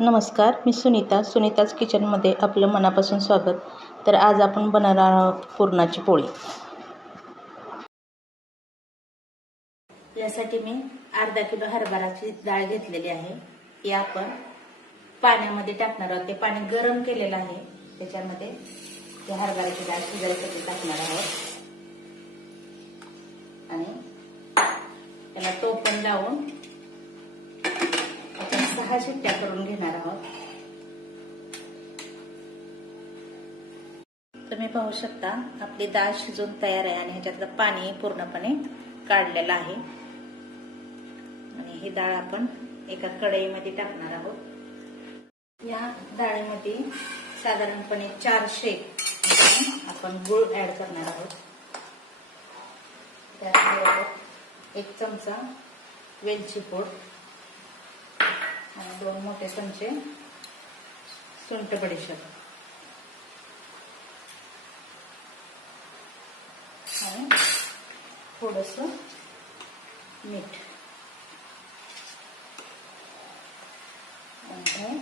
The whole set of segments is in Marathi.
नमस्कार, मी सुनीताच किचनमध्ये आपलं मनापासून स्वागत. तर आज आपण बनवणार आहोत पुरणाची पोळी. यासाठी मी अर्धा किलो हरभऱ्याची डाळ घेतलेली आहे. ही आपण पाण्यामध्ये टाकणार आहोत. ते पाणी गरम केलेलं आहे. त्याच्यामध्ये ते हरभऱ्याची डाळ शिजायसाठी टाकणार आहोत आणि त्याला टोपण लावून 6 शिट्ट्या करून घेणार आहोत. तुम्ही पाहू शकता आपली डाळ शिजून तयार आहे आणि ह्याच्यातलं पाणी पूर्णपणे काढलेलं आहे. आणि ही डाळ आपण एका कढईमध्ये टाकणार आहोत. या डाळीमध्ये साधारणपणे 400 आपण गूळ ऍड करणार आहोत. त्यात 1 चमचा वेलची पूड आणि 2 मोठे चमचे सुंठ बडीशेप आणि थोडंसं मीठ आणि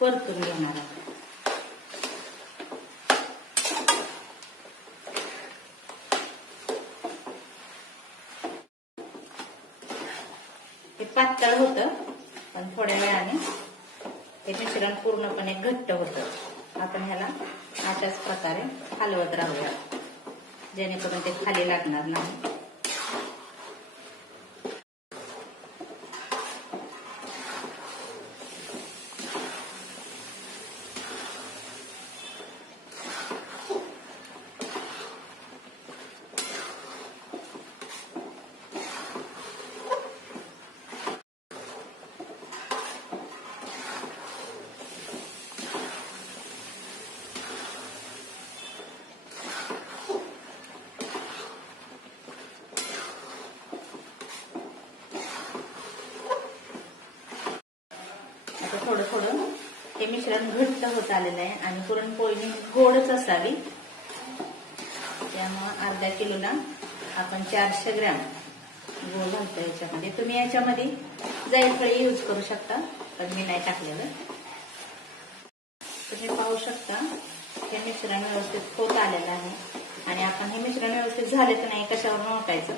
परतून घेणार आहोत. हे पातळ होतं पण थोड्या वेळाने हे मिश्रण पूर्णपणे घट्ट होतं. आपण ह्याला अशाच प्रकारे हलवत राहूया जेणेकरून ते खाली लागणार नाही. थोडं थोडं हे मिश्रण घट्ट होत आलेलं आहे आणि पुरणपोळी गोडच असावी. त्यामुळे अर्धा किलोला आपण 400 ग्रॅम गूळ घालतो याच्यामध्ये. तुम्ही याच्यामध्ये जायफळ यूज करू शकता पण मी नाही टाकलेलं. तुम्ही पाहू शकता हे मिश्रण व्यवस्थित होत आलेलं आहे आणि आपण हे मिश्रण व्यवस्थित झाले तर नाही कशावर ओळखायचं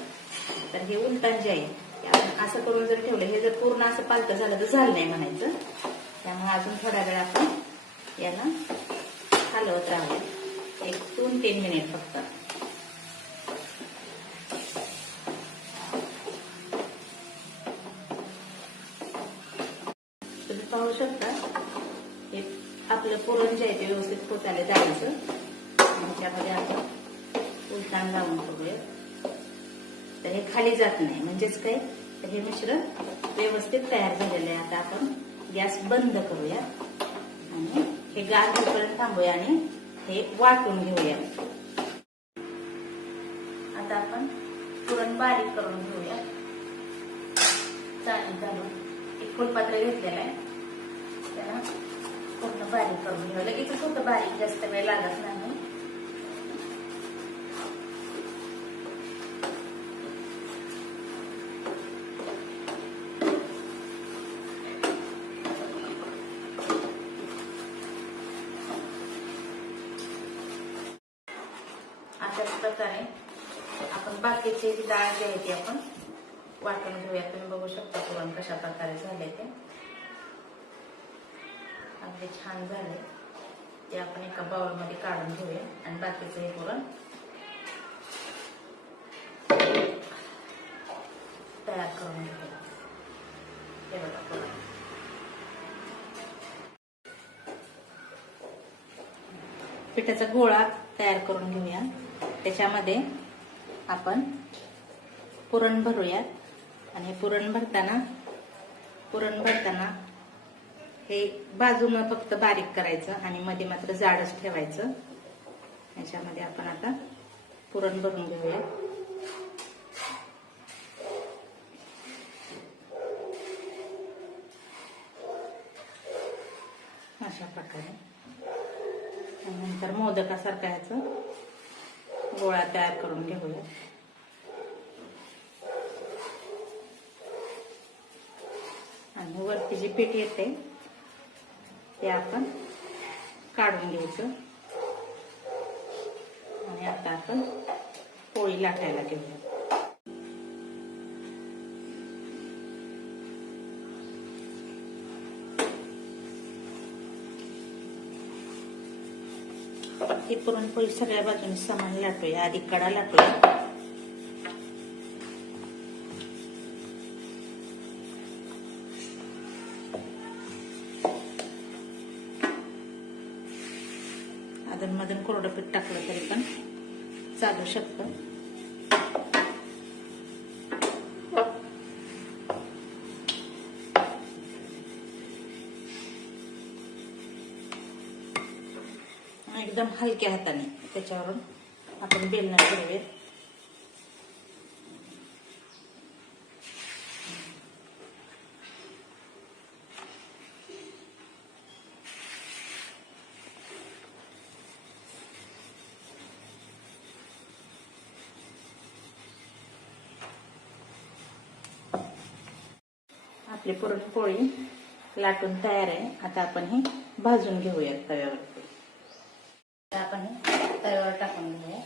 तर हे उलटण जे आहे आपण असं करून जर ठेवलं हे जर पूर्ण असं पालतं झालं तर झालं नाही म्हणायचं. त्यामुळे अजून थोडा वेळ आपण याला हलवत राहूया 2-3 मिनिट फक्त. तुम्ही पाहू शकता हे आपलं पुरण जे आहे ते व्यवस्थित होत आले डाळीचं. त्याच्यामध्ये आपण उलटाण लावून ठेवूया तर हे खाली जात नाही. म्हणजेच काय तर हे मिश्रण व्यवस्थित तयार झालेलं आहे. आता आपण गॅस बंद करूया आणि हे गार होईपर्यंत थांबूया आणि हे वाटून घेऊया. आता आपण पुरण बारीक करून घेऊया. चाळणी घालून एक फुलपात्र घेतलेलं आहे त्याला पूर्ण बारीक करून घेऊया. लगेच होतं बारीक, जास्त वेळ लागत नाही. अशाच प्रकारे आपण बाकीची डाळ जी आहे ती आपण वाटून घेऊया. तुम्ही बघू शकता पुरण कशा प्रकारे झाले ते अगदी छान झाले. ते आपण एका बाउल मध्ये काढून घेऊया आणि बाकीचं हे पुरण तयार करून घेऊया. हे बघा पुरण पिठाचा गोळा तयार करून घेऊया. त्याच्यामध्ये आपण पुरण भरूयात आणि पुरण भरताना हे बाजूनं फक्त बारीक करायचं आणि मध्ये मात्र जाडच ठेवायचं. याच्यामध्ये आपण आता पुरण भरून घेऊया. अशा प्रकारे नंतर मोदकासारखा ह्याचं गोळा तयार करून घेऊया. आणि वरती जी पीठ येते ते आपण काढून घ्यायचं आणि आता आपण पोळी लाटायला घेऊया. ही पुरणपोळी सगळ्या बाजूने समान लाटूया. आधी कडा लाटूया. अधूनमधून कोरडं पीठ टाकलं तरी पण चालू शकतं. एकदम हलक्या हाताने त्याच्यावरून आपण बेलणं फिरवूया. आपली पुरणपोळी लाटून तयार आहे. आता आपण हे भाजून घेऊया तव्यावरती. आपण हे तव्यावर टाकून घेऊया.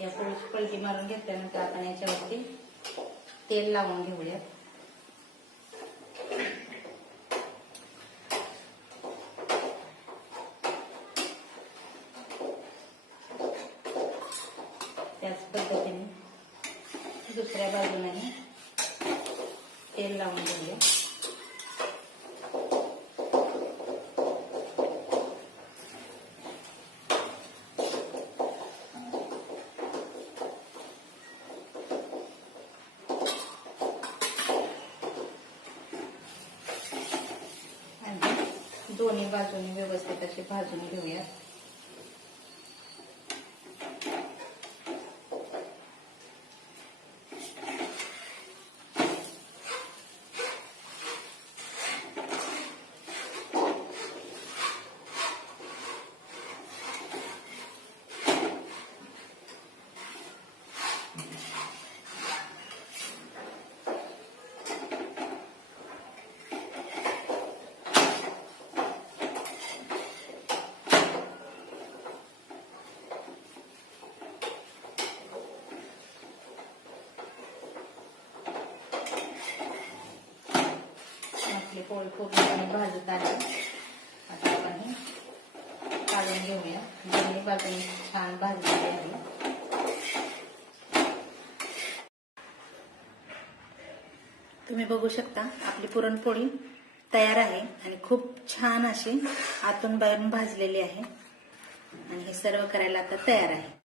या पोळीची पलटी मारून घेतल्यानंतर आपण याच्यावरती तेल लावून घेऊया. त्याच पद्धतीने दुसऱ्या बाजूने तेल लावून घेऊया. दोन्ही बाजूने व्यवस्थित असे भाजून घेऊया. आपली पोळी पूर्णपणे भाजत आली. आता आपण हे काढून घेऊया. दोन्ही बाजूने छान भाजलेली आहे. तुम्ही बघू शकता आपली पुरणपोळी तयार आहे आणि खूप छान अशी आतून बाहेरून भाजलेली आहे आणि हे सर्व करायला आता तयार आहे.